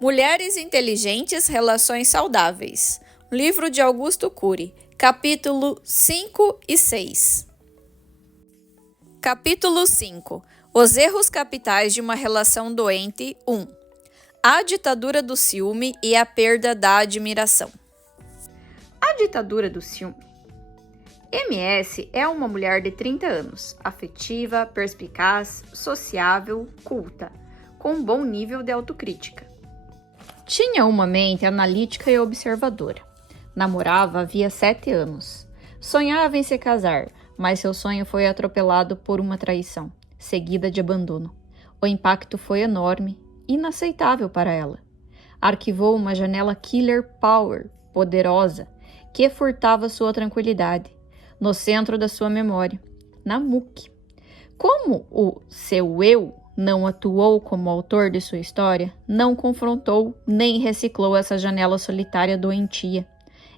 Mulheres Inteligentes, Relações Saudáveis. Livro de Augusto Cury, capítulo 5 e 6. Capítulo 5. Os erros capitais de uma relação doente. 1. A ditadura do ciúme e a perda da admiração. A ditadura do ciúme. MS é uma mulher de 30 anos, afetiva, perspicaz, sociável, culta, com um bom nível de autocrítica. Tinha uma mente analítica e observadora. Namorava havia 7 anos. Sonhava em se casar, mas seu sonho foi atropelado por uma traição, seguida de abandono. O impacto foi enorme, inaceitável para ela. Arquivou uma janela killer power, poderosa, que furtava sua tranquilidade, no centro da sua memória, na MUC. Como o seu eu não atuou como autor de sua história, não confrontou nem reciclou essa janela solitária doentia.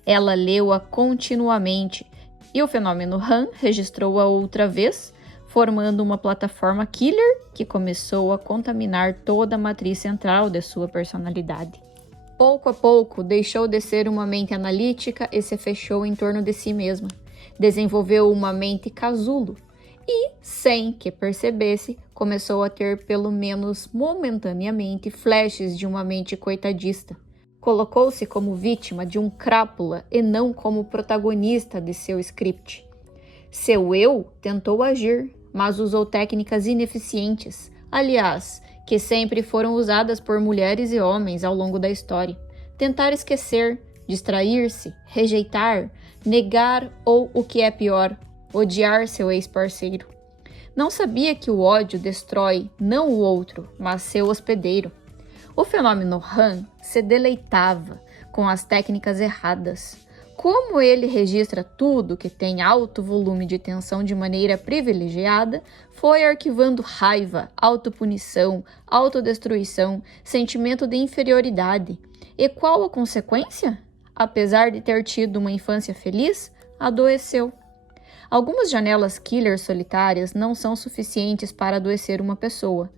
Ela leu-a continuamente e o fenômeno RAM registrou-a outra vez, formando uma plataforma killer que começou a contaminar toda a matriz central de sua personalidade. Pouco a pouco, deixou de ser uma mente analítica e se fechou em torno de si mesma. Desenvolveu uma mente casulo e, sem que percebesse, começou a ter, pelo menos momentaneamente, flashes de uma mente coitadista. Colocou-se como vítima de um crápula e não como protagonista de seu script. Seu eu tentou agir, mas usou técnicas ineficientes, aliás, que sempre foram usadas por mulheres e homens ao longo da história. Tentar esquecer, distrair-se, rejeitar, negar ou, o que é pior, odiar seu ex-parceiro. Não sabia que o ódio destrói não o outro, mas seu hospedeiro. O fenômeno RAM se deleitava com as técnicas erradas. Como ele registra tudo que tem alto volume de tensão de maneira privilegiada, foi arquivando raiva, autopunição, autodestruição, sentimento de inferioridade. E qual a consequência? Apesar de ter tido uma infância feliz, adoeceu. Algumas janelas killer solitárias não são suficientes para adoecer uma pessoa,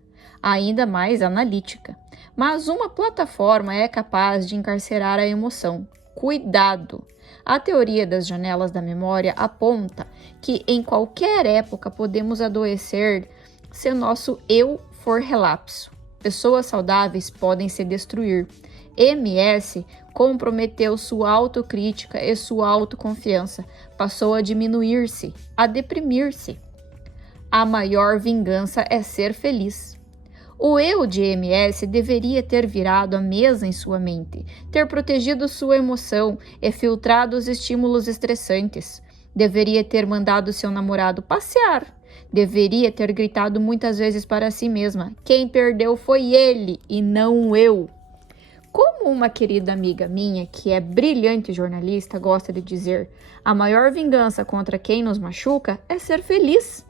ainda mais analítica. Mas uma plataforma é capaz de encarcerar a emoção. Cuidado! A teoria das janelas da memória aponta que em qualquer época podemos adoecer se nosso eu for relapso. Pessoas saudáveis podem se destruir. MS comprometeu sua autocrítica e sua autoconfiança. Passou a diminuir-se, a deprimir-se. A maior vingança é ser feliz. O eu de MS deveria ter virado a mesa em sua mente, ter protegido sua emoção e filtrado os estímulos estressantes. Deveria ter mandado seu namorado passear. Deveria ter gritado muitas vezes para si mesma: quem perdeu foi ele e não eu. Como uma querida amiga minha, que é brilhante jornalista, gosta de dizer, a maior vingança contra quem nos machuca é ser feliz.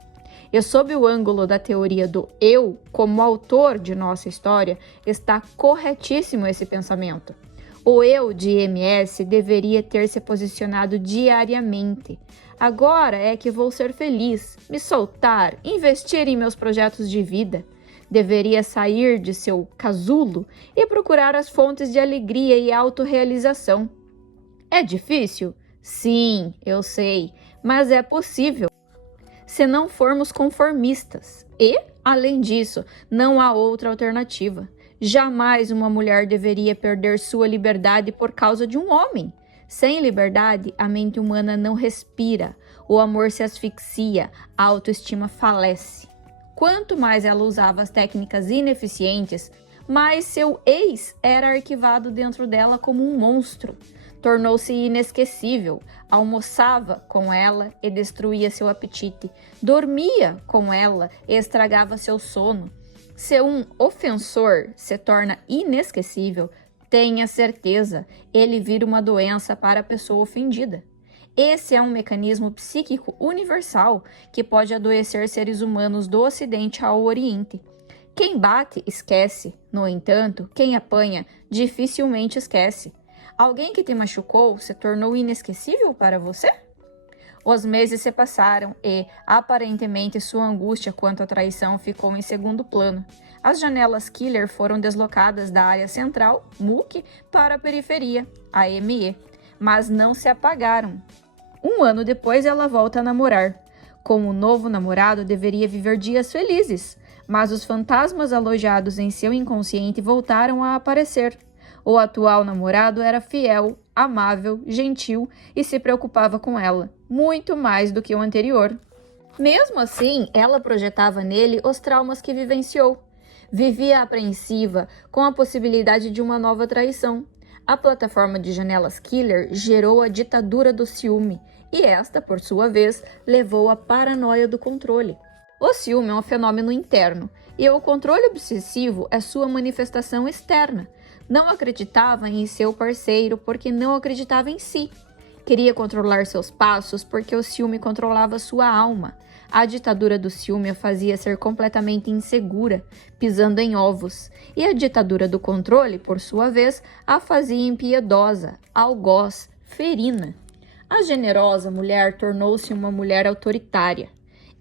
E sob o ângulo da teoria do eu, como autor de nossa história, está corretíssimo esse pensamento. O eu de MS deveria ter se posicionado diariamente. Agora é que vou ser feliz, me soltar, investir em meus projetos de vida. Deveria sair de seu casulo e procurar as fontes de alegria e autorrealização. É difícil? Sim, eu sei, mas é possível. Se não formos conformistas. E, além disso, não há outra alternativa. Jamais uma mulher deveria perder sua liberdade por causa de um homem. Sem liberdade, a mente humana não respira, o amor se asfixia, a autoestima falece. Quanto mais ela usava as técnicas ineficientes, mais seu ex era arquivado dentro dela como um monstro. Tornou-se inesquecível, almoçava com ela e destruía seu apetite, dormia com ela e estragava seu sono. Se um ofensor se torna inesquecível, tenha certeza, ele vira uma doença para a pessoa ofendida. Esse é um mecanismo psíquico universal que pode adoecer seres humanos do Ocidente ao Oriente. Quem bate, esquece. No entanto, quem apanha, dificilmente esquece. Alguém que te machucou se tornou inesquecível para você? Os meses se passaram e, aparentemente, sua angústia quanto à traição ficou em segundo plano. As janelas Killer foram deslocadas da área central, MUC, para a periferia, AME, mas não se apagaram. Um ano depois, ela volta a namorar. Com o novo namorado, deveria viver dias felizes, mas os fantasmas alojados em seu inconsciente voltaram a aparecer. O atual namorado era fiel, amável, gentil e se preocupava com ela, muito mais do que o anterior. Mesmo assim, ela projetava nele os traumas que vivenciou. Vivia apreensiva com a possibilidade de uma nova traição. A plataforma de janelas Killer gerou a ditadura do ciúme, e esta, por sua vez, levou à paranoia do controle. O ciúme é um fenômeno interno, e o controle obsessivo é sua manifestação externa. Não acreditava em seu parceiro porque não acreditava em si. Queria controlar seus passos porque o ciúme controlava sua alma. A ditadura do ciúme a fazia ser completamente insegura, pisando em ovos. E a ditadura do controle, por sua vez, a fazia impiedosa, algoz, ferina. A generosa mulher tornou-se uma mulher autoritária.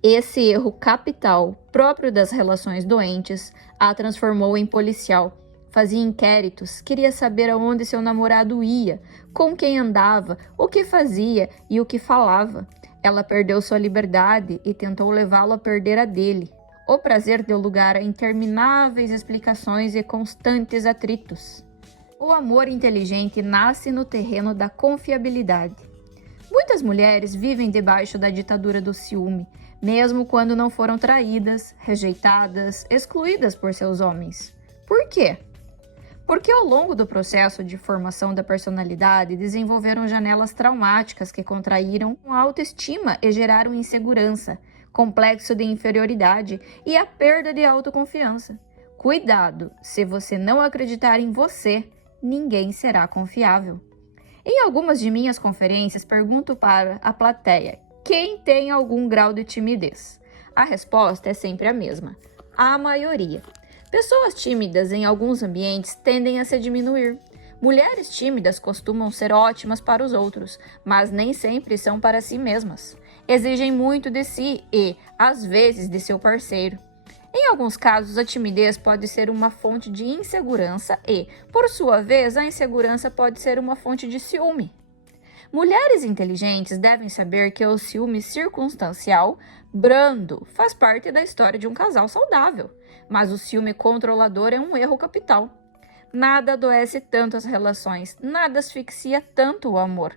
Esse erro capital, próprio das relações doentes, a transformou em policial. Fazia inquéritos, queria saber aonde seu namorado ia, com quem andava, o que fazia e o que falava. Ela perdeu sua liberdade e tentou levá-lo a perder a dele. O prazer deu lugar a intermináveis explicações e constantes atritos. O amor inteligente nasce no terreno da confiabilidade. Muitas mulheres vivem debaixo da ditadura do ciúme, mesmo quando não foram traídas, rejeitadas, excluídas por seus homens. Por quê? Porque ao longo do processo de formação da personalidade, desenvolveram janelas traumáticas que contraíram a autoestima e geraram insegurança, complexo de inferioridade e a perda de autoconfiança. Cuidado, se você não acreditar em você, ninguém será confiável. Em algumas de minhas conferências, pergunto para a plateia quem tem algum grau de timidez. A resposta é sempre a mesma: a maioria. Pessoas tímidas em alguns ambientes tendem a se diminuir. Mulheres tímidas costumam ser ótimas para os outros, mas nem sempre são para si mesmas. Exigem muito de si e, às vezes, de seu parceiro. Em alguns casos, a timidez pode ser uma fonte de insegurança e, por sua vez, a insegurança pode ser uma fonte de ciúme. Mulheres inteligentes devem saber que o ciúme circunstancial, brando, faz parte da história de um casal saudável, mas o ciúme controlador é um erro capital. Nada adoece tanto as relações, nada asfixia tanto o amor.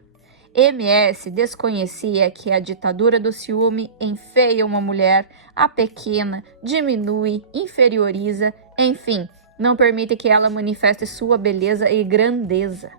MS desconhecia que a ditadura do ciúme enfeia uma mulher, a pequena, diminui, inferioriza, enfim, não permite que ela manifeste sua beleza e grandeza.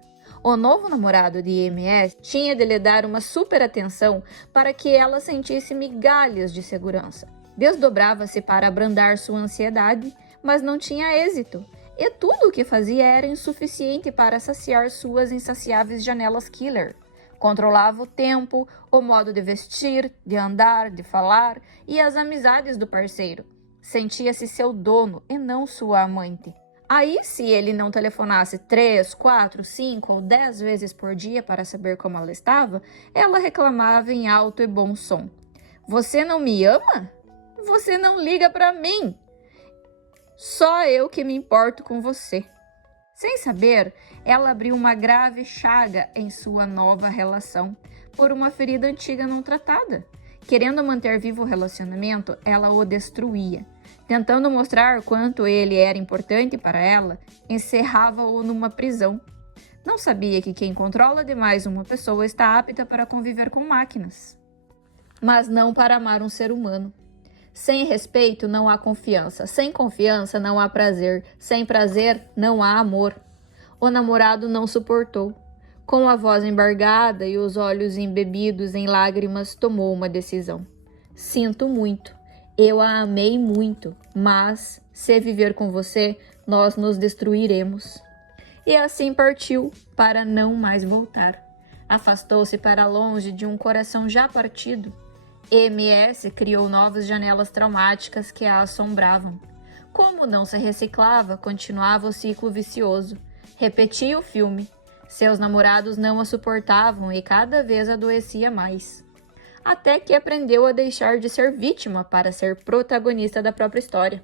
O novo namorado de MS tinha de lhe dar uma super atenção para que ela sentisse migalhas de segurança. Desdobrava-se para abrandar sua ansiedade, mas não tinha êxito, e tudo o que fazia era insuficiente para saciar suas insaciáveis janelas Killer. Controlava o tempo, o modo de vestir, de andar, de falar e as amizades do parceiro. Sentia-se seu dono e não sua amante. Aí, se ele não telefonasse 3, 4, 5 ou 10 vezes por dia para saber como ela estava, ela reclamava em alto e bom som: "Você não me ama? Você não liga para mim? Só eu que me importo com você." Sem saber, ela abriu uma grave chaga em sua nova relação, por uma ferida antiga não tratada. Querendo manter vivo o relacionamento, ela o destruía. Tentando mostrar quanto ele era importante para ela, encerrava-o numa prisão. Não sabia que quem controla demais uma pessoa está apta para conviver com máquinas, mas não para amar um ser humano. Sem respeito não há confiança, sem confiança não há prazer, sem prazer não há amor. O namorado não suportou. Com a voz embargada e os olhos embebidos em lágrimas, tomou uma decisão. "Sinto muito. Eu a amei muito, mas, se viver com você, nós nos destruiremos." E assim partiu, para não mais voltar. Afastou-se para longe de um coração já partido. MS criou novas janelas traumáticas que a assombravam. Como não se reciclava, continuava o ciclo vicioso. Repetia o filme. Seus namorados não a suportavam e cada vez adoecia mais. até que aprendeu a deixar de ser vítima para ser protagonista da própria história.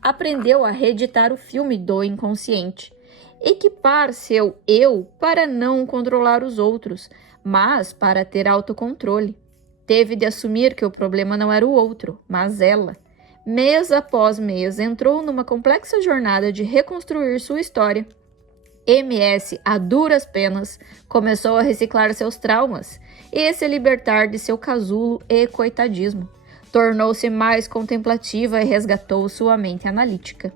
Aprendeu a reeditar o filme do inconsciente, equipar seu eu para não controlar os outros, mas para ter autocontrole. Teve de assumir que o problema não era o outro, mas ela. Mês após mês, entrou numa complexa jornada de reconstruir sua história. MS, a duras penas, começou a reciclar seus traumas e se libertar de seu casulo e coitadismo. Tornou-se mais contemplativa e resgatou sua mente analítica.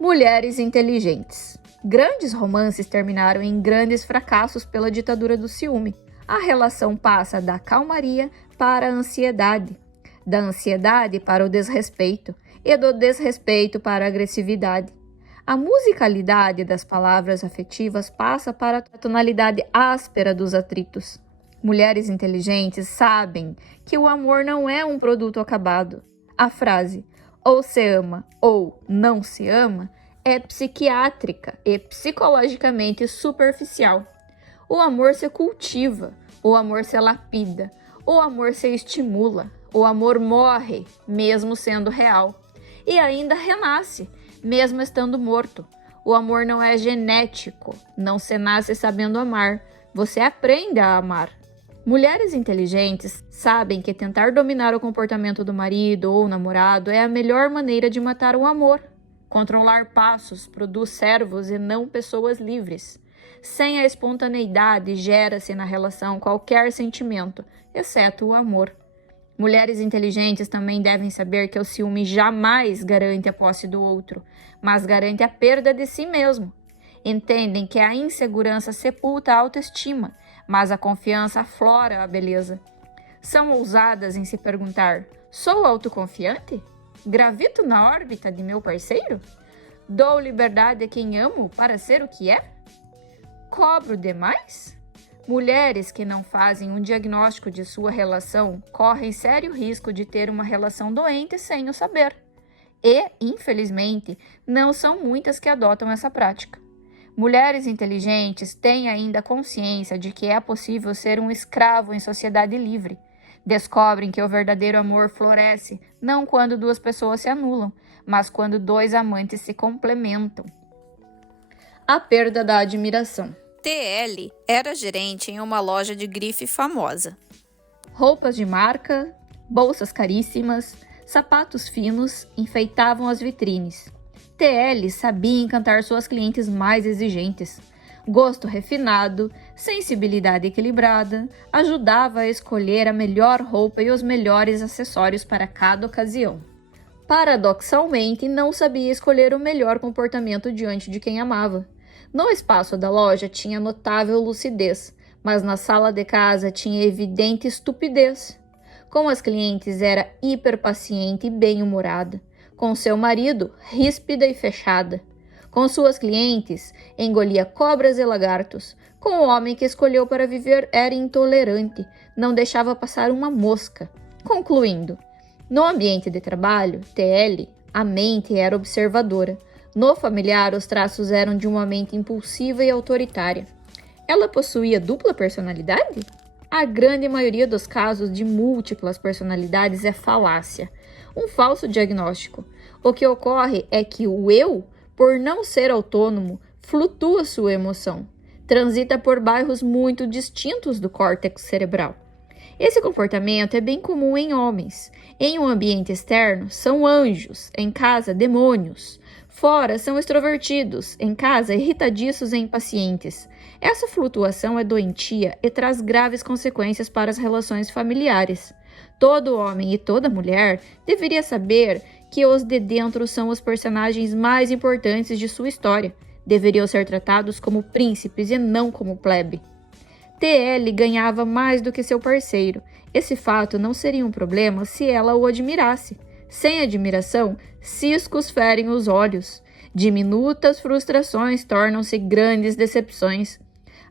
Mulheres inteligentes. Grandes romances terminaram em grandes fracassos pela ditadura do ciúme. A relação passa da calmaria para a ansiedade, da ansiedade para o desrespeito e do desrespeito para a agressividade. A musicalidade das palavras afetivas passa para a tonalidade áspera dos atritos. Mulheres inteligentes sabem que o amor não é um produto acabado. A frase ou se ama ou não se ama é psiquiátrica e psicologicamente superficial. O amor se cultiva, o amor se lapida, o amor se estimula, o amor morre, mesmo sendo real, e ainda renasce, mesmo estando morto. O amor não é genético, não se nasce sabendo amar, você aprende a amar. Mulheres inteligentes sabem que tentar dominar o comportamento do marido ou namorado é a melhor maneira de matar o amor. Controlar passos produz servos e não pessoas livres. Sem a espontaneidade, gera-se na relação qualquer sentimento, exceto o amor. Mulheres inteligentes também devem saber que o ciúme jamais garante a posse do outro, mas garante a perda de si mesmo. Entendem que a insegurança sepulta a autoestima, mas a confiança aflora a beleza. São ousadas em se perguntar: sou autoconfiante? Gravito na órbita de meu parceiro? Dou liberdade a quem amo para ser o que é? Cobro demais? Mulheres que não fazem um diagnóstico de sua relação correm sério risco de ter uma relação doente sem o saber. E, infelizmente, não são muitas que adotam essa prática. Mulheres inteligentes têm ainda consciência de que é possível ser um escravo em sociedade livre. Descobrem que o verdadeiro amor floresce não quando duas pessoas se anulam, mas quando dois amantes se complementam. A perda da admiração. TL era gerente em uma loja de grife famosa. Roupas de marca, bolsas caríssimas, sapatos finos enfeitavam as vitrines. TL sabia encantar suas clientes mais exigentes. Gosto refinado, sensibilidade equilibrada, ajudava a escolher a melhor roupa e os melhores acessórios para cada ocasião. Paradoxalmente, não sabia escolher o melhor comportamento diante de quem amava. No espaço da loja tinha notável lucidez, mas na sala de casa tinha evidente estupidez. Com as clientes era hiperpaciente e bem-humorada. Com seu marido, ríspida e fechada. Com suas clientes, engolia cobras e lagartos. Com o homem que escolheu para viver, era intolerante, não deixava passar uma mosca. Concluindo, no ambiente de trabalho, TL, a mente era observadora. No familiar, os traços eram de uma mente impulsiva e autoritária. Ela possuía dupla personalidade? A grande maioria dos casos de múltiplas personalidades é falácia, um falso diagnóstico. O que ocorre é que o eu, por não ser autônomo, flutua sua emoção, transita por bairros muito distintos do córtex cerebral. Esse comportamento é bem comum em homens. Em um ambiente externo, são anjos, em casa, demônios. Fora, são extrovertidos, em casa, irritadiços e impacientes. Essa flutuação é doentia e traz graves consequências para as relações familiares. Todo homem e toda mulher deveria saber que os de dentro são os personagens mais importantes de sua história. Deveriam ser tratados como príncipes e não como plebe. TL ganhava mais do que seu parceiro. Esse fato não seria um problema se ela o admirasse. Sem admiração, ciscos ferem os olhos. Diminutas frustrações tornam-se grandes decepções.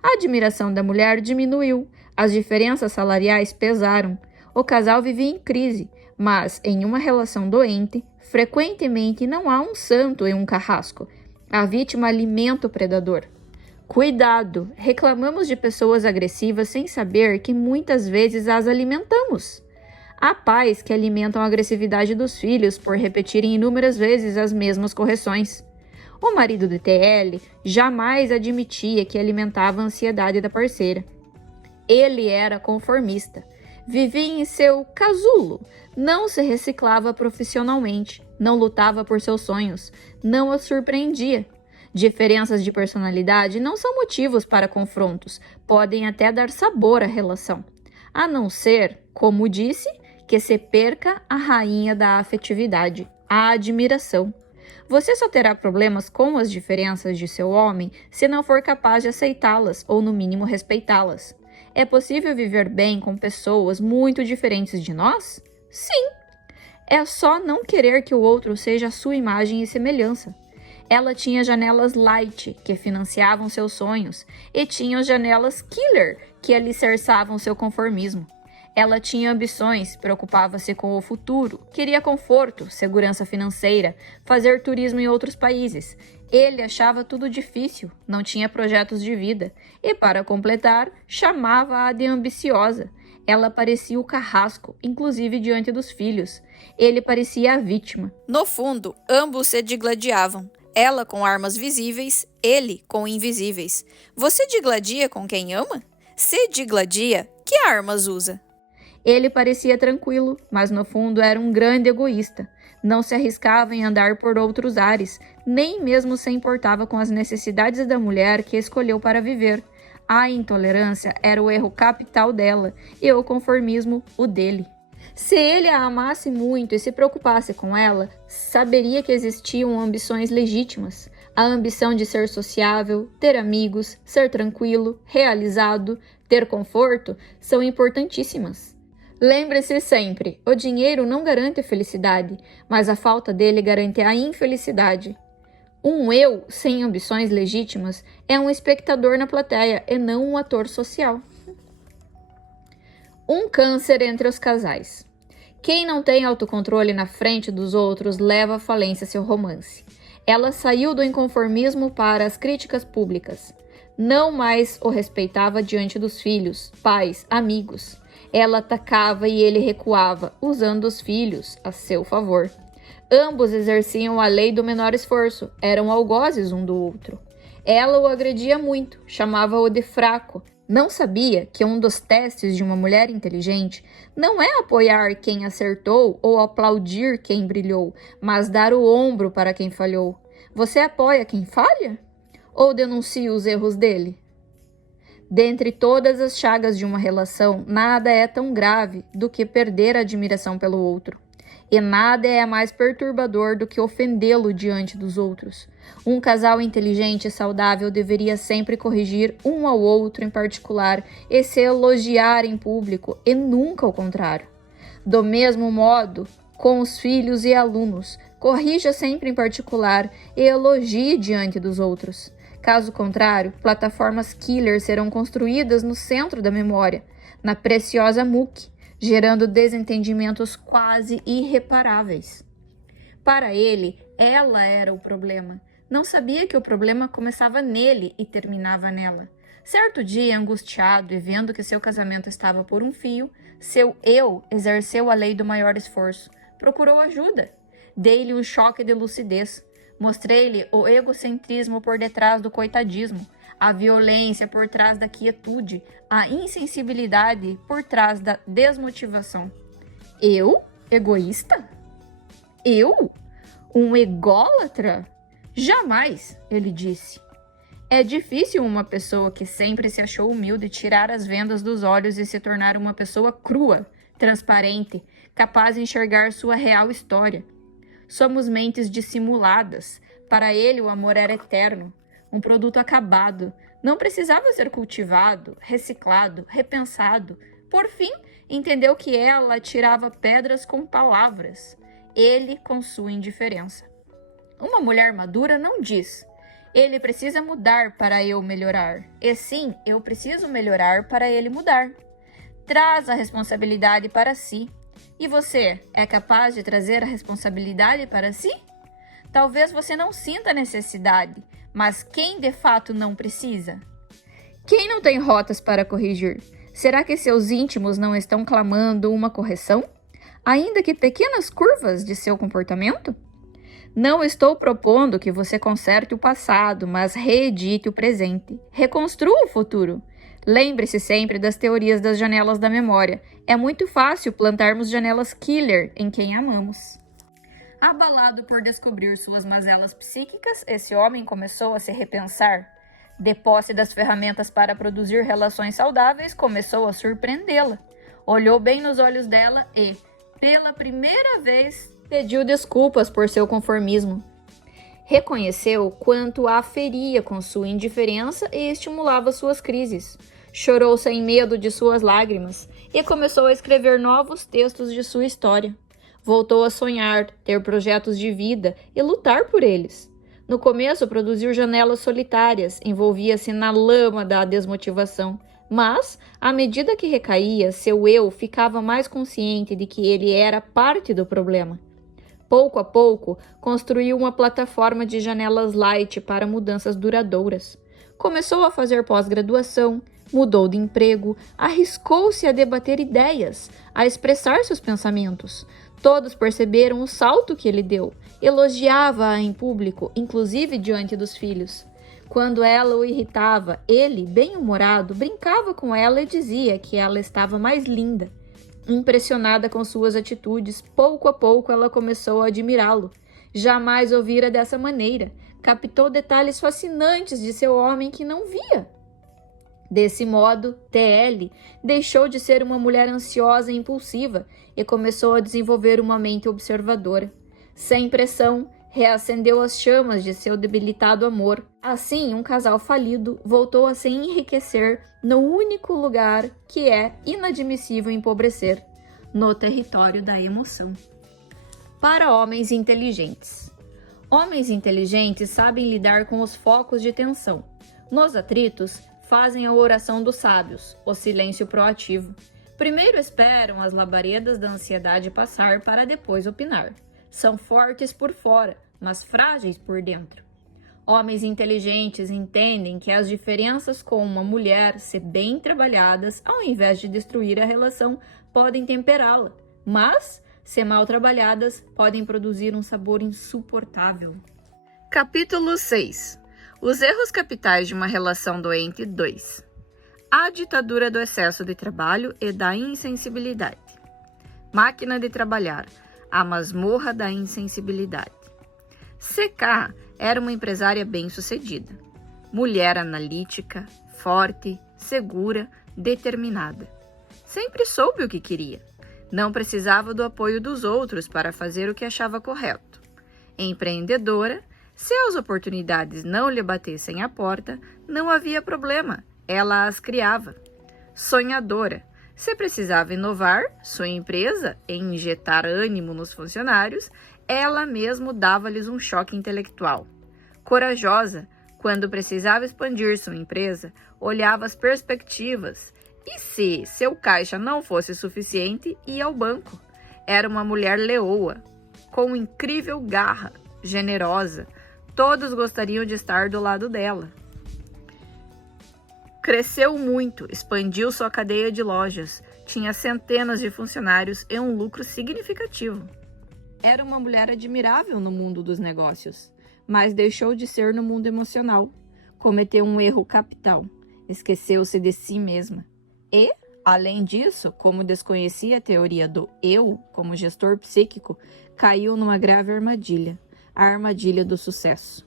A admiração da mulher diminuiu. As diferenças salariais pesaram. O casal vivia em crise, mas em uma relação doente, frequentemente não há um santo em um carrasco. A vítima alimenta o predador. Cuidado! Reclamamos de pessoas agressivas sem saber que muitas vezes as alimentamos. Há pais que alimentam a agressividade dos filhos por repetirem inúmeras vezes as mesmas correções. O marido de TL jamais admitia que alimentava a ansiedade da parceira. Ele era conformista, vivia em seu casulo, não se reciclava profissionalmente, não lutava por seus sonhos, não a surpreendia. Diferenças de personalidade não são motivos para confrontos, podem até dar sabor à relação. A não ser, como disse, que se perca a rainha da afetividade, a admiração. Você só terá problemas com as diferenças de seu homem se não for capaz de aceitá-las ou, no mínimo, respeitá-las. É possível viver bem com pessoas muito diferentes de nós? Sim! É só não querer que o outro seja a sua imagem e semelhança. Ela tinha janelas light, que financiavam seus sonhos, e tinha janelas killer, que alicerçavam seu conformismo. Ela tinha ambições, preocupava-se com o futuro, queria conforto, segurança financeira, fazer turismo em outros países. Ele achava tudo difícil, não tinha projetos de vida, e para completar, chamava-a de ambiciosa. Ela parecia o carrasco, inclusive diante dos filhos. Ele parecia a vítima. No fundo, ambos se digladiavam. Ela com armas visíveis, ele com invisíveis. Você digladia com quem ama? Se digladia, que armas usa? Ele parecia tranquilo, mas no fundo era um grande egoísta. Não se arriscava em andar por outros ares, nem mesmo se importava com as necessidades da mulher que escolheu para viver. A intolerância era o erro capital dela e o conformismo o dele. Se ele a amasse muito e se preocupasse com ela, saberia que existiam ambições legítimas. A ambição de ser sociável, ter amigos, ser tranquilo, realizado, ter conforto são importantíssimas. Lembre-se sempre, o dinheiro não garante a felicidade, mas a falta dele garante a infelicidade. Um eu sem ambições legítimas é um espectador na plateia e não um ator social. Um câncer entre os casais. Quem não tem autocontrole na frente dos outros leva à falência seu romance. Ela saiu do inconformismo para as críticas públicas. Não mais o respeitava diante dos filhos, pais, amigos. Ela atacava e ele recuava, usando os filhos a seu favor. Ambos exerciam a lei do menor esforço, eram algozes um do outro. Ela o agredia muito, chamava-o de fraco. Não sabia que um dos testes de uma mulher inteligente não é apoiar quem acertou ou aplaudir quem brilhou, mas dar o ombro para quem falhou. Você apoia quem falha? Ou denuncia os erros dele? Dentre todas as chagas de uma relação, nada é tão grave do que perder a admiração pelo outro. E nada é mais perturbador do que ofendê-lo diante dos outros. Um casal inteligente e saudável deveria sempre corrigir um ao outro em particular e se elogiar em público, e nunca o contrário. Do mesmo modo, com os filhos e alunos, corrija sempre em particular e elogie diante dos outros. Caso contrário, plataformas killer serão construídas no centro da memória, na preciosa MOOC, gerando desentendimentos quase irreparáveis. Para ele, ela era o problema. Não sabia que o problema começava nele e terminava nela. Certo dia, angustiado e vendo que seu casamento estava por um fio, seu eu exerceu a lei do maior esforço. Procurou ajuda. Dei-lhe um choque de lucidez. Mostrei-lhe o egocentrismo por detrás do coitadismo, a violência por trás da quietude, a insensibilidade por trás da desmotivação. Eu? Egoísta? Eu? Um ególatra? Jamais, ele disse. É difícil uma pessoa que sempre se achou humilde tirar as vendas dos olhos e se tornar uma pessoa crua, transparente, capaz de enxergar sua real história. Somos mentes dissimuladas. Para ele, o amor era eterno, um produto acabado. Não precisava ser cultivado, reciclado, repensado. Por fim, entendeu que ela tirava pedras com palavras, ele com sua indiferença. Uma mulher madura não diz: ele precisa mudar para eu melhorar. E sim, eu preciso melhorar para ele mudar. Traz a responsabilidade para si. E você é capaz de trazer a responsabilidade para si? Talvez você não sinta necessidade, Mas quem de fato não precisa? Quem não tem rotas para corrigir? Será que seus íntimos não estão clamando uma correção? Ainda que pequenas curvas de seu comportamento? Não estou propondo que você conserte o passado, mas reedite o presente. Reconstrua o futuro. Lembre-se sempre das teorias das janelas da memória. É muito fácil plantarmos janelas killer em quem amamos. Abalado por descobrir suas mazelas psíquicas, esse homem começou a se repensar. De posse das ferramentas para produzir relações saudáveis, começou a surpreendê-la. Olhou bem nos olhos dela e, pela primeira vez, pediu desculpas por seu conformismo. Reconheceu quanto a feria com sua indiferença e estimulava suas crises. Chorou sem medo de suas lágrimas e começou a escrever novos textos de sua história. Voltou a sonhar, ter projetos de vida e lutar por eles. No começo, produziu janelas solitárias, envolvia-se na lama da desmotivação. Mas, à medida que recaía, seu eu ficava mais consciente de que ele era parte do problema. Pouco a pouco, construiu uma plataforma de janelas light para mudanças duradouras. Começou a fazer pós-graduação, mudou de emprego, arriscou-se a debater ideias, a expressar seus pensamentos. Todos perceberam o salto que ele deu. Elogiava-a em público, inclusive diante dos filhos. Quando ela o irritava, ele, bem-humorado, brincava com ela e dizia que ela estava mais linda. Impressionada com suas atitudes, pouco a pouco ela começou a admirá-lo. Jamais ouvira dessa maneira. Captou detalhes fascinantes de seu homem que não via. Desse modo, TL deixou de ser uma mulher ansiosa e impulsiva e começou a desenvolver uma mente observadora. Sem pressão, reacendeu as chamas de seu debilitado amor. Assim, um casal falido voltou a se enriquecer no único lugar que é inadmissível empobrecer, no território da emoção. Para homens inteligentes. Homens inteligentes sabem lidar com os focos de tensão. Nos atritos, fazem a oração dos sábios, o silêncio proativo. Primeiro esperam as labaredas da ansiedade passar para depois opinar. São fortes por fora, mas frágeis por dentro. Homens inteligentes entendem que as diferenças com uma mulher, se bem trabalhadas, ao invés de destruir a relação, podem temperá-la, mas, se mal trabalhadas, podem produzir um sabor insuportável. Capítulo 6. Os erros capitais de uma relação doente 2. A ditadura do excesso de trabalho e da insensibilidade. Máquina de trabalhar. A masmorra da insensibilidade. CK era uma empresária bem-sucedida. Mulher analítica, forte, segura, determinada. Sempre soube o que queria. Não precisava do apoio dos outros para fazer o que achava correto. Empreendedora, se as oportunidades não lhe batessem à porta, não havia problema, ela as criava. Sonhadora, se precisava inovar sua empresa e injetar ânimo nos funcionários, ela mesma dava-lhes um choque intelectual. Corajosa, quando precisava expandir sua empresa, olhava as perspectivas e, se seu caixa não fosse suficiente, ia ao banco. Era uma mulher leoa, com incrível garra, generosa. Todos gostariam de estar do lado dela. Cresceu muito, expandiu sua cadeia de lojas, tinha centenas de funcionários e um lucro significativo. Era uma mulher admirável no mundo dos negócios, mas deixou de ser no mundo emocional. Cometeu um erro capital, esqueceu-se de si mesma. E, além disso, como desconhecia a teoria do eu como gestor psíquico, caiu numa grave armadilha, a armadilha do sucesso.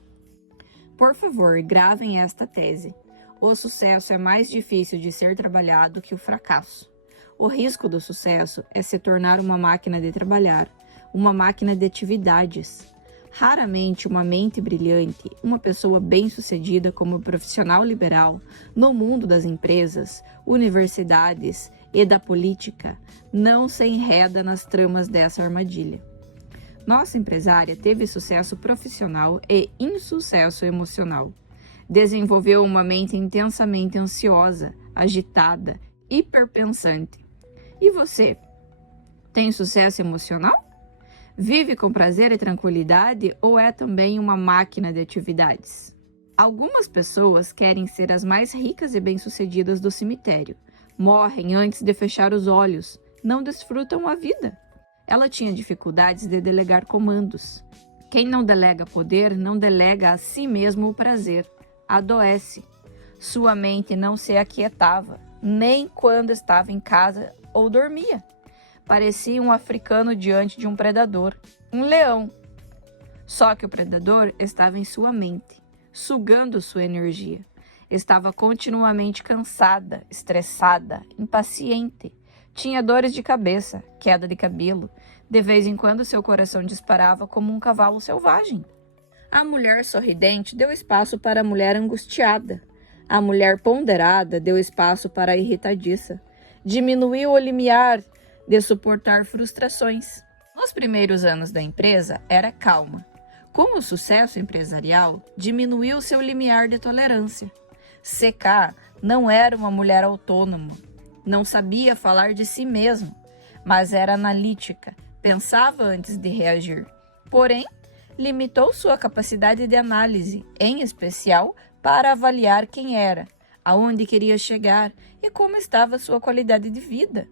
Por favor, gravem esta tese. O sucesso é mais difícil de ser trabalhado que o fracasso. O risco do sucesso é se tornar uma máquina de trabalhar, uma máquina de atividades. Raramente uma mente brilhante, uma pessoa bem-sucedida como profissional liberal, no mundo das empresas, universidades e da política, não se enreda nas tramas dessa armadilha. Nossa empresária teve sucesso profissional e insucesso emocional. Desenvolveu uma mente intensamente ansiosa, agitada, hiperpensante. E você? Tem sucesso emocional? Vive com prazer e tranquilidade ou é também uma máquina de atividades? Algumas pessoas querem ser as mais ricas e bem-sucedidas do cemitério. Morrem antes de fechar os olhos, não desfrutam a vida. Ela tinha dificuldades de delegar comandos. Quem não delega poder, não delega a si mesmo o prazer. Adoece. Sua mente não se aquietava, nem quando estava em casa ou dormia. Parecia um africano diante de um predador, um leão. Só que o predador estava em sua mente, sugando sua energia. Estava continuamente cansada, estressada, impaciente. Tinha dores de cabeça, queda de cabelo. De vez em quando seu coração disparava como um cavalo selvagem. A mulher sorridente deu espaço para a mulher angustiada. A mulher ponderada deu espaço para a irritadiça. Diminuiu o limiar de suportar frustrações. Nos primeiros anos da empresa, era calma. Com o sucesso empresarial, diminuiu seu limiar de tolerância. CK não era uma mulher autônoma, não sabia falar de si mesma, mas era analítica, pensava antes de reagir. Porém, limitou sua capacidade de análise, em especial para avaliar quem era, aonde queria chegar e como estava sua qualidade de vida.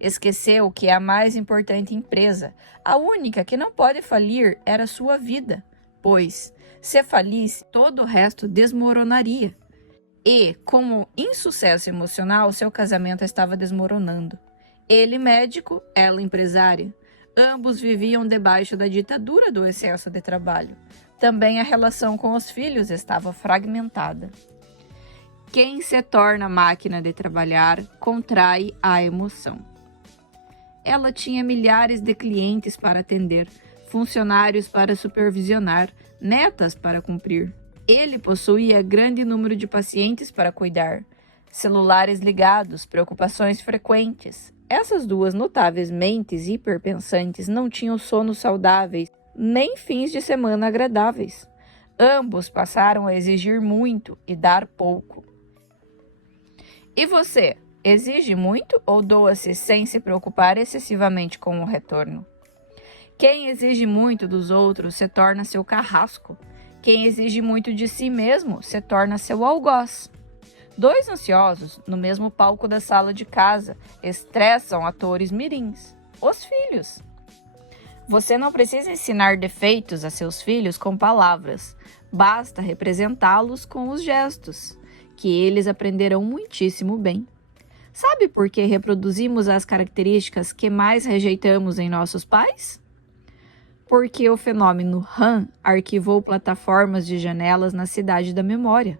Esqueceu que é a mais importante empresa, a única que não pode falir era sua vida, pois, se falisse, todo o resto desmoronaria. E, como insucesso emocional, seu casamento estava desmoronando. Ele médico, ela empresária. Ambos viviam debaixo da ditadura do excesso de trabalho. Também a relação com os filhos estava fragmentada. Quem se torna máquina de trabalhar contrai a emoção. Ela tinha milhares de clientes para atender, funcionários para supervisionar, metas para cumprir. Ele possuía grande número de pacientes para cuidar, celulares ligados, preocupações frequentes. Essas duas notáveis mentes hiperpensantes não tinham sonos saudáveis, nem fins de semana agradáveis. Ambos passaram a exigir muito e dar pouco. E você, exige muito ou doa-se sem se preocupar excessivamente com o retorno? Quem exige muito dos outros se torna seu carrasco. Quem exige muito de si mesmo se torna seu algoz. Dois ansiosos, no mesmo palco da sala de casa, estressam atores mirins, os filhos. Você não precisa ensinar defeitos a seus filhos com palavras, basta representá-los com os gestos, que eles aprenderão muitíssimo bem. Sabe por que reproduzimos as características que mais rejeitamos em nossos pais? Porque o fenômeno RAM arquivou plataformas de janelas na cidade da memória.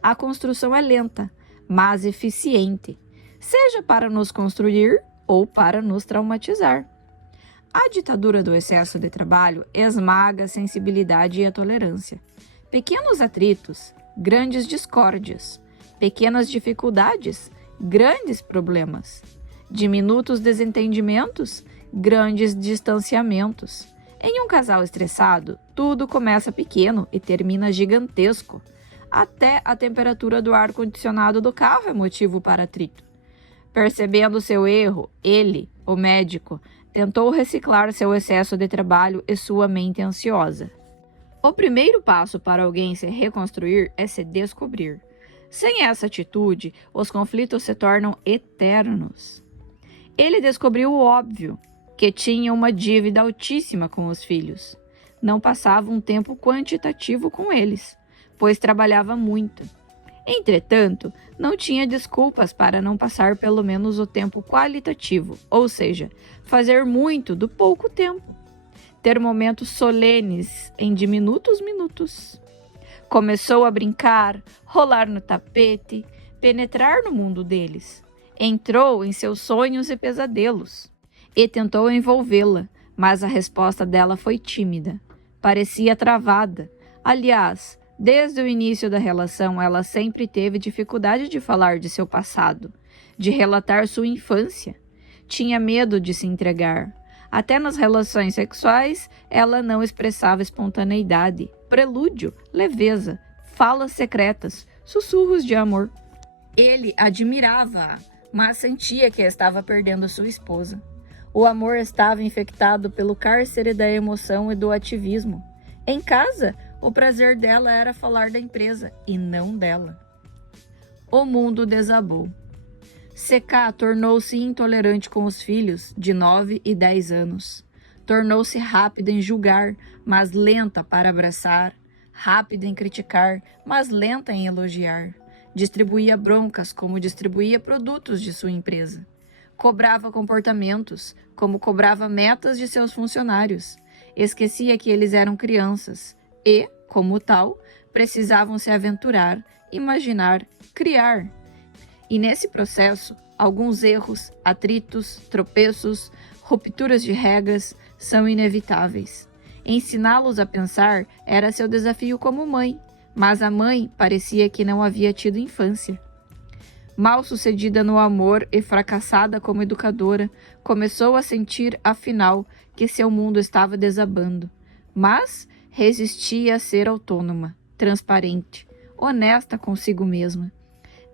A construção é lenta, mas eficiente, seja para nos construir ou para nos traumatizar. A ditadura do excesso de trabalho esmaga a sensibilidade e a tolerância. Pequenos atritos, grandes discórdias. Pequenas dificuldades, grandes problemas. Diminutos desentendimentos, grandes distanciamentos. Em um casal estressado, tudo começa pequeno e termina gigantesco. Até a temperatura do ar-condicionado do carro é motivo para atrito. Percebendo seu erro, ele, o médico, tentou reciclar seu excesso de trabalho e sua mente ansiosa. O primeiro passo para alguém se reconstruir é se descobrir. Sem essa atitude, os conflitos se tornam eternos. Ele descobriu o óbvio, que tinha uma dívida altíssima com os filhos. Não passava um tempo quantitativo com eles, pois trabalhava muito. Entretanto, não tinha desculpas para não passar pelo menos o tempo qualitativo, ou seja, fazer muito do pouco tempo. Ter momentos solenes em diminutos minutos. Começou a brincar, rolar no tapete, penetrar no mundo deles. Entrou em seus sonhos e pesadelos. E tentou envolvê-la, mas a resposta dela foi tímida. Parecia travada. Aliás, desde o início da relação, ela sempre teve dificuldade de falar de seu passado, de relatar sua infância. Tinha medo de se entregar. Até nas relações sexuais, ela não expressava espontaneidade, prelúdio, leveza, falas secretas, sussurros de amor. Ele admirava-a, mas sentia que estava perdendo sua esposa. O amor estava infectado pelo cárcere da emoção e do ativismo. Em casa, O prazer dela era falar da empresa e não dela. O mundo desabou. CK tornou-se intolerante com os filhos de 9 e 10 anos. Tornou-se rápida em julgar, mas lenta para abraçar. Rápida em criticar, mas lenta em elogiar. Distribuía broncas como distribuía produtos de sua empresa. Cobrava comportamentos, como cobrava metas de seus funcionários. Esquecia que eles eram crianças e, como tal, precisavam se aventurar, imaginar, criar. E nesse processo, alguns erros, atritos, tropeços, rupturas de regras são inevitáveis. Ensiná-los a pensar era seu desafio como mãe, mas a mãe parecia que não havia tido infância. Mal sucedida no amor e fracassada como educadora, começou a sentir, afinal, que seu mundo estava desabando. Mas resistia a ser autônoma, transparente, honesta consigo mesma.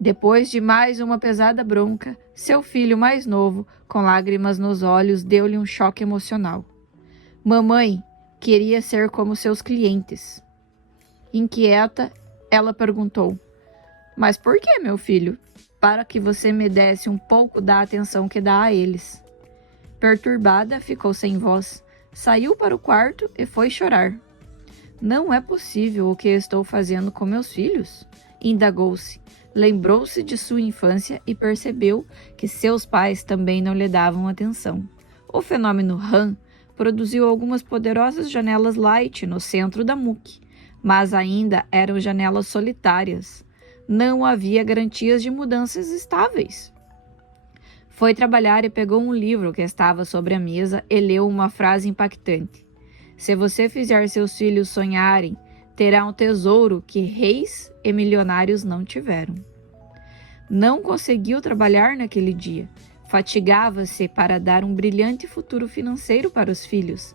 Depois de mais uma pesada bronca, seu filho mais novo, com lágrimas nos olhos, deu-lhe um choque emocional. Mamãe queria ser como seus clientes. Inquieta, ela perguntou: "Mas por que, meu filho?" "Para que você me desse um pouco da atenção que dá a eles." Perturbada, ficou sem voz, saiu para o quarto e foi chorar. "Não é possível o que estou fazendo com meus filhos?" Indagou-se. Lembrou-se de sua infância e percebeu que seus pais também não lhe davam atenção. O fenômeno RAM produziu algumas poderosas janelas light no centro da MOOC, mas ainda eram janelas solitárias. Não havia garantias de mudanças estáveis. Foi trabalhar e pegou um livro que estava sobre a mesa e leu uma frase impactante. "Se você fizer seus filhos sonharem, terá um tesouro que reis e milionários não tiveram." Não conseguiu trabalhar naquele dia. Fatigava-se para dar um brilhante futuro financeiro para os filhos,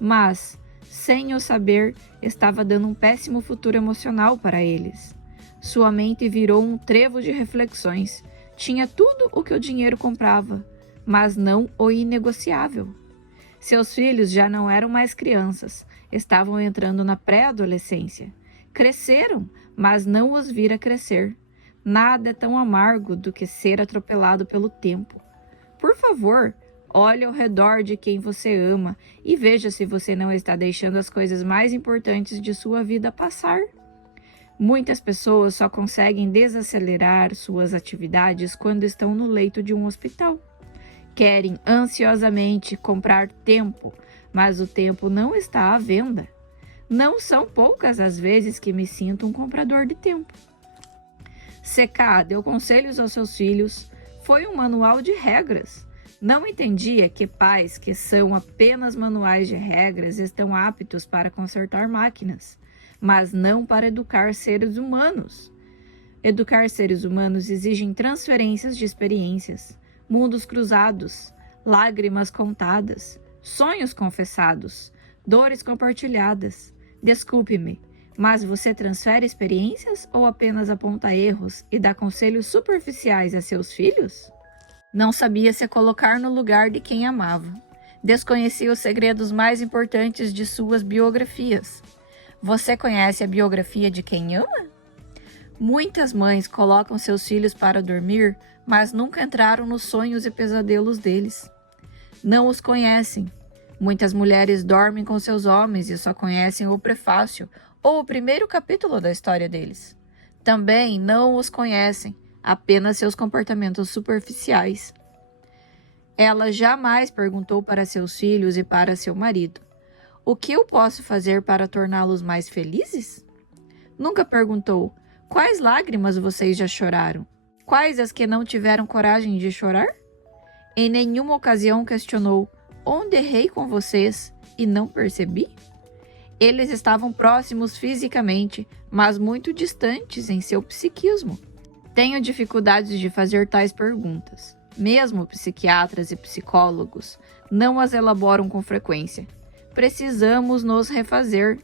mas, sem o saber, estava dando um péssimo futuro emocional para eles. Sua mente virou um trevo de reflexões. Tinha tudo o que o dinheiro comprava, mas não o inegociável. Seus filhos já não eram mais crianças, estavam entrando na pré-adolescência. Cresceram, mas não os vira crescer. Nada é tão amargo do que ser atropelado pelo tempo. Por favor, olhe ao redor de quem você ama e veja se você não está deixando as coisas mais importantes de sua vida passar. Muitas pessoas só conseguem desacelerar suas atividades quando estão no leito de um hospital. Querem ansiosamente comprar tempo, mas o tempo não está à venda. Não são poucas as vezes que me sinto um comprador de tempo. CK deu conselhos aos seus filhos. Foi um manual de regras. Não entendia que pais que são apenas manuais de regras estão aptos para consertar máquinas, mas não para educar seres humanos. Educar seres humanos exige transferências de experiências, mundos cruzados, lágrimas contadas, sonhos confessados, dores compartilhadas. Desculpe-me, mas você transfere experiências ou apenas aponta erros e dá conselhos superficiais a seus filhos? Não sabia se colocar no lugar de quem amava. Desconhecia os segredos mais importantes de suas biografias. Você conhece a biografia de quem ama? Muitas mães colocam seus filhos para dormir, mas nunca entraram nos sonhos e pesadelos deles. Não os conhecem. Muitas mulheres dormem com seus homens e só conhecem o prefácio ou o primeiro capítulo da história deles. Também não os conhecem, apenas seus comportamentos superficiais. Ela jamais perguntou para seus filhos e para seu marido: "O que eu posso fazer para torná-los mais felizes?" Nunca perguntou: "Quais lágrimas vocês já choraram? Quais as que não tiveram coragem de chorar?" Em nenhuma ocasião questionou: "Onde errei com vocês e não percebi?" Eles estavam próximos fisicamente, mas muito distantes em seu psiquismo. Tenho dificuldades de fazer tais perguntas. Mesmo psiquiatras e psicólogos não as elaboram com frequência. Precisamos nos refazer.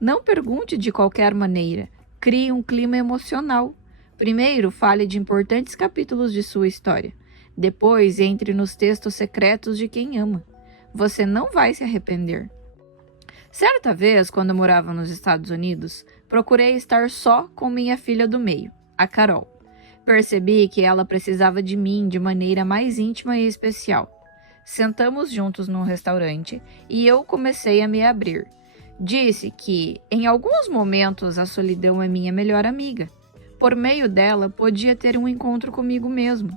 Não pergunte de qualquer maneira. Crie um clima emocional. Primeiro, fale de importantes capítulos de sua história. Depois, entre nos textos secretos de quem ama. Você não vai se arrepender. Certa vez, quando eu morava nos Estados Unidos, procurei estar só com minha filha do meio, a Carol. Percebi que ela precisava de mim de maneira mais íntima e especial. Sentamos juntos num restaurante e eu comecei a me abrir. Disse que, em alguns momentos, a solidão é minha melhor amiga. Por meio dela, podia ter um encontro comigo mesmo.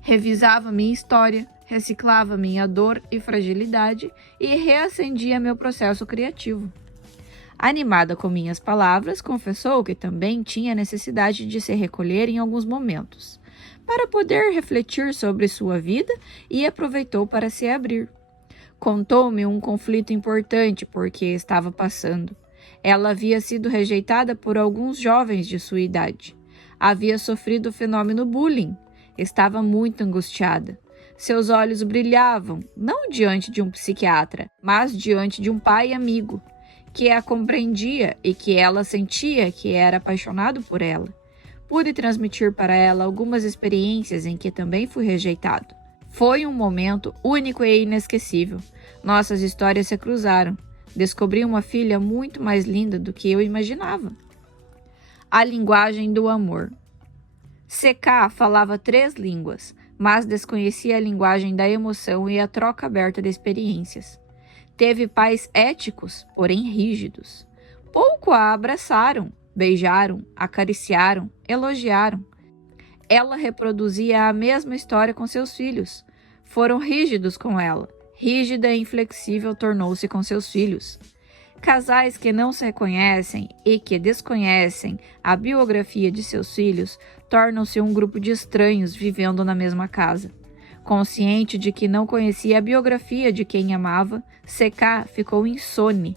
Revisava minha história, reciclava minha dor e fragilidade e reacendia meu processo criativo. Animada com minhas palavras, confessou que também tinha necessidade de se recolher em alguns momentos, para poder refletir sobre sua vida e aproveitou para se abrir. Contou-me um conflito importante porque estava passando. Ela havia sido rejeitada por alguns jovens de sua idade. Havia sofrido o fenômeno bullying. Estava muito angustiada. Seus olhos brilhavam, não diante de um psiquiatra, mas diante de um pai amigo, que a compreendia e que ela sentia que era apaixonado por ela. Pude transmitir para ela algumas experiências em que também fui rejeitado. Foi um momento único e inesquecível. Nossas histórias se cruzaram. Descobri uma filha muito mais linda do que eu imaginava. A linguagem do amor. CK falava 3 línguas, mas desconhecia a linguagem da emoção e a troca aberta de experiências. Teve pais éticos, porém rígidos. Pouco a abraçaram, beijaram, acariciaram, elogiaram. Ela reproduzia a mesma história com seus filhos. Foram rígidos com ela. Rígida e inflexível tornou-se com seus filhos. Casais que não se reconhecem e que desconhecem a biografia de seus filhos tornam-se um grupo de estranhos vivendo na mesma casa. Consciente de que não conhecia a biografia de quem amava, CK ficou insone,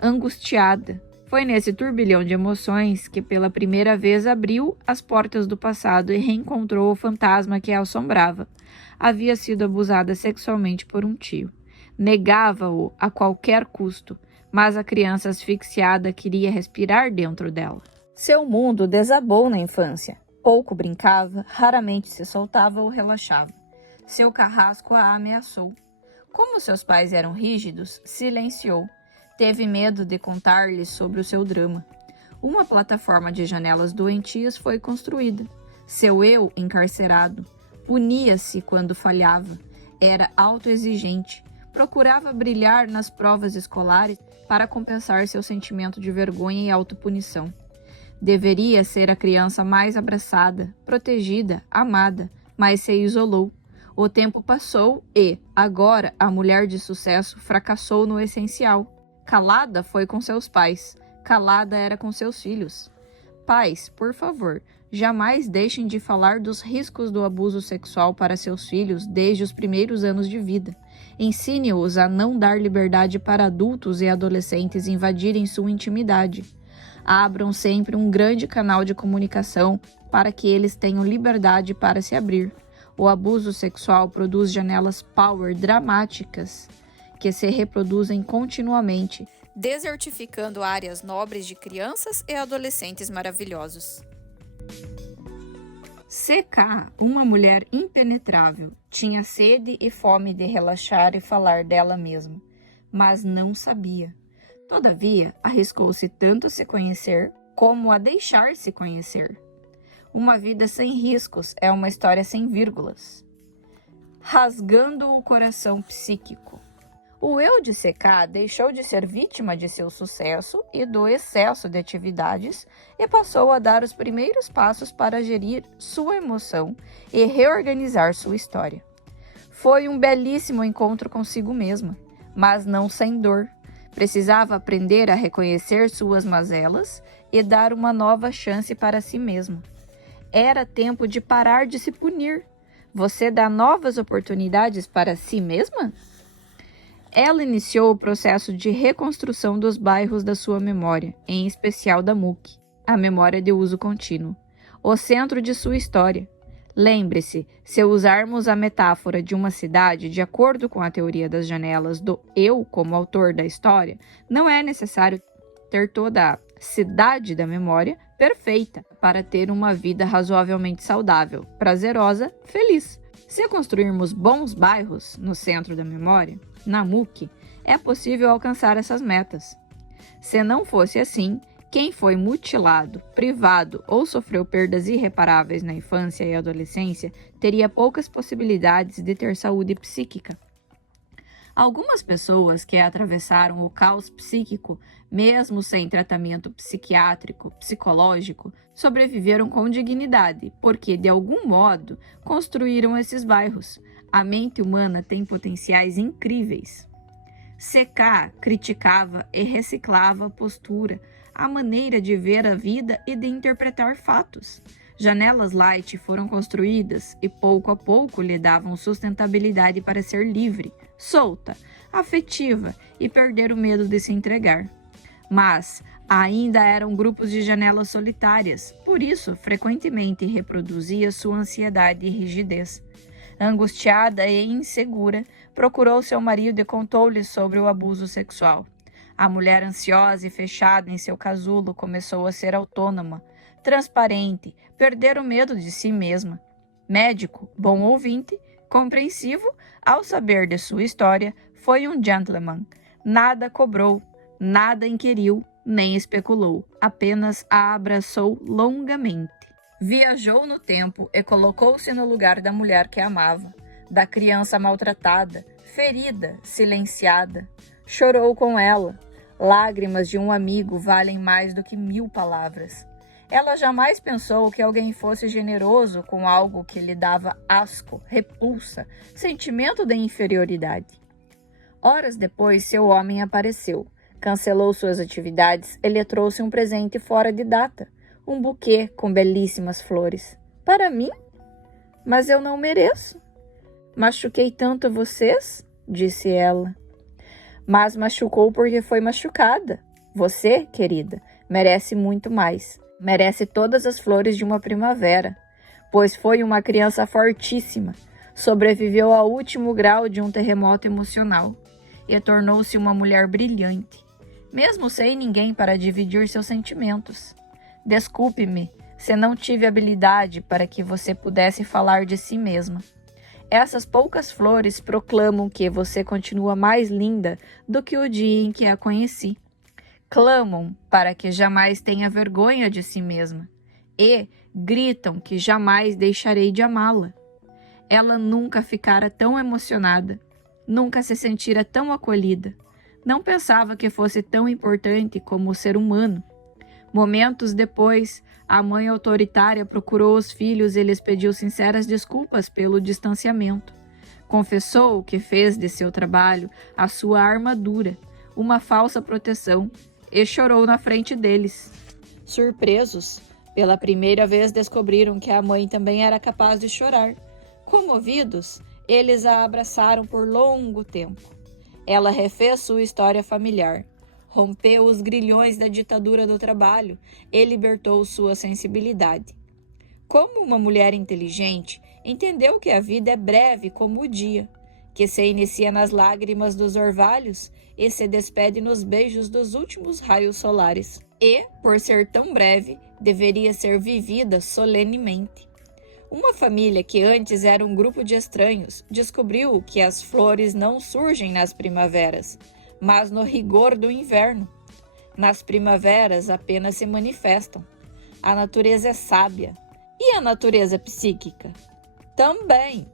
angustiada. Foi nesse turbilhão de emoções que pela primeira vez abriu as portas do passado e reencontrou o fantasma que a assombrava. Havia sido abusada sexualmente por um tio. Negava-o a qualquer custo, mas a criança asfixiada queria respirar dentro dela. Seu mundo desabou na infância. Pouco brincava, raramente se soltava ou relaxava. Seu carrasco a ameaçou. Como seus pais eram rígidos, silenciou. Teve medo de contar-lhes sobre o seu drama. Uma plataforma de janelas doentias foi construída. Seu eu encarcerado. Punia-se quando falhava. Era autoexigente. Procurava brilhar nas provas escolares para compensar seu sentimento de vergonha e autopunição. Deveria ser a criança mais abraçada, protegida, amada, mas se isolou. O tempo passou e, agora, a mulher de sucesso fracassou no essencial. Calada foi com seus pais, calada era com seus filhos. Pais, por favor, jamais deixem de falar dos riscos do abuso sexual para seus filhos desde os primeiros anos de vida. Ensine-os a não dar liberdade para adultos e adolescentes invadirem sua intimidade. Abram sempre um grande canal de comunicação para que eles tenham liberdade para se abrir. O abuso sexual produz janelas power dramáticas que se reproduzem continuamente, desertificando áreas nobres de crianças e adolescentes maravilhosos. CK, uma mulher impenetrável, tinha sede e fome de relaxar e falar dela mesma, mas não sabia. Todavia, arriscou-se tanto a se conhecer como a deixar-se conhecer. Uma vida sem riscos é uma história sem vírgulas. Rasgando o coração psíquico. O eu de CK deixou de ser vítima de seu sucesso e do excesso de atividades e passou a dar os primeiros passos para gerir sua emoção e reorganizar sua história. Foi um belíssimo encontro consigo mesma, mas não sem dor. Precisava aprender a reconhecer suas mazelas e dar uma nova chance para si mesma. Era tempo de parar de se punir. Você dá novas oportunidades para si mesma? Ela iniciou o processo de reconstrução dos bairros da sua memória, em especial da MOOC, a memória de uso contínuo, o centro de sua história. Lembre-se, se usarmos a metáfora de uma cidade de acordo com a teoria das janelas do eu como autor da história, não é necessário ter toda a cidade da memória perfeita para ter uma vida razoavelmente saudável, prazerosa, feliz. Se construirmos bons bairros no centro da memória, na MOOC, é possível alcançar essas metas. Se não fosse assim, quem foi mutilado, privado ou sofreu perdas irreparáveis na infância e adolescência teria poucas possibilidades de ter saúde psíquica. Algumas pessoas que atravessaram o caos psíquico, mesmo sem tratamento psiquiátrico, psicológico, sobreviveram com dignidade, porque, de algum modo, construíram esses bairros. A mente humana tem potenciais incríveis. C.K. criticava e reciclava a postura, a maneira de ver a vida e de interpretar fatos. Janelas light foram construídas e pouco a pouco lhe davam sustentabilidade para ser livre, solta, afetiva e perder o medo de se entregar. Mas ainda eram grupos de janelas solitárias, por isso frequentemente reproduzia sua ansiedade e rigidez. Angustiada e insegura, procurou seu marido e contou-lhe sobre o abuso sexual. A mulher ansiosa e fechada em seu casulo começou a ser autônoma, transparente, perder o medo de si mesma. Médico, bom ouvinte, compreensivo, ao saber de sua história, foi um gentleman. Nada cobrou, nada inquiriu, nem especulou, apenas a abraçou longamente. Viajou no tempo e colocou-se no lugar da mulher que amava, da criança maltratada, ferida, silenciada. Chorou com ela. Lágrimas de um amigo valem mais do que 1000 palavras. Ela jamais pensou que alguém fosse generoso com algo que lhe dava asco, repulsa, sentimento de inferioridade. Horas depois, seu homem apareceu. Cancelou suas atividades e lhe trouxe um presente fora de data. Um buquê com belíssimas flores. Para mim? Mas eu não mereço. Machuquei tanto vocês? Disse ela. Mas machucou porque foi machucada. Você, querida, merece muito mais. Merece todas as flores de uma primavera, pois foi uma criança fortíssima. Sobreviveu ao último grau de um terremoto emocional e tornou-se uma mulher brilhante, mesmo sem ninguém para dividir seus sentimentos. Desculpe-me se não tive habilidade para que você pudesse falar de si mesma. Essas poucas flores proclamam que você continua mais linda do que o dia em que a conheci. Clamam para que jamais tenha vergonha de si mesma e gritam que jamais deixarei de amá-la. Ela nunca ficara tão emocionada, nunca se sentira tão acolhida. Não pensava que fosse tão importante como o ser humano. Momentos depois, a mãe autoritária procurou os filhos e lhes pediu sinceras desculpas pelo distanciamento. Confessou que fez de seu trabalho a sua armadura, uma falsa proteção, e chorou na frente deles. Surpresos, pela primeira vez descobriram que a mãe também era capaz de chorar. Comovidos, eles a abraçaram por longo tempo. Ela refez sua história familiar. Rompeu os grilhões da ditadura do trabalho e libertou sua sensibilidade. Como uma mulher inteligente, entendeu que a vida é breve como o dia, que se inicia nas lágrimas dos orvalhos e se despede nos beijos dos últimos raios solares. E, por ser tão breve, deveria ser vivida solenemente. Uma família que antes era um grupo de estranhos descobriu que as flores não surgem nas primaveras, mas no rigor do inverno. Nas primaveras apenas se manifestam. A natureza é sábia. E a natureza psíquica? Também.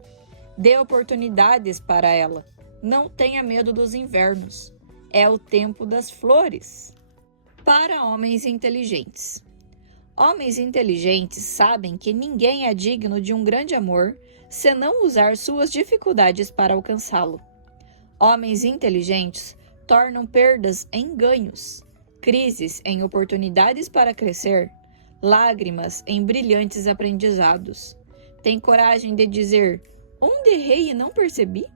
Dê oportunidades para ela. Não tenha medo dos invernos. É o tempo das flores. Para homens inteligentes. Homens inteligentes sabem que ninguém é digno de um grande amor se não usar suas dificuldades para alcançá-lo. Homens inteligentes tornam perdas em ganhos, crises em oportunidades para crescer, lágrimas em brilhantes aprendizados. Tem coragem de dizer, onde errei e não percebi?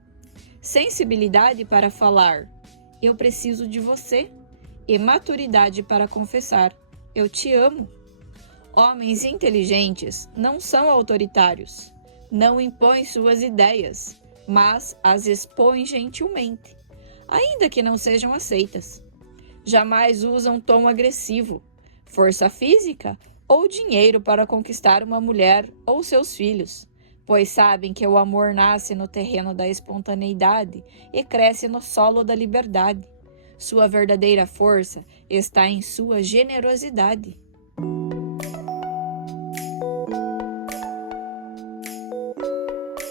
Sensibilidade para falar, eu preciso de você. E maturidade para confessar, eu te amo. Homens inteligentes não são autoritários, não impõem suas ideias, mas as expõem gentilmente, ainda que não sejam aceitas. Jamais usam tom agressivo, força física ou dinheiro para conquistar uma mulher ou seus filhos. pois sabem que o amor nasce no terreno da espontaneidade e cresce no solo da liberdade. Sua verdadeira força está em sua generosidade.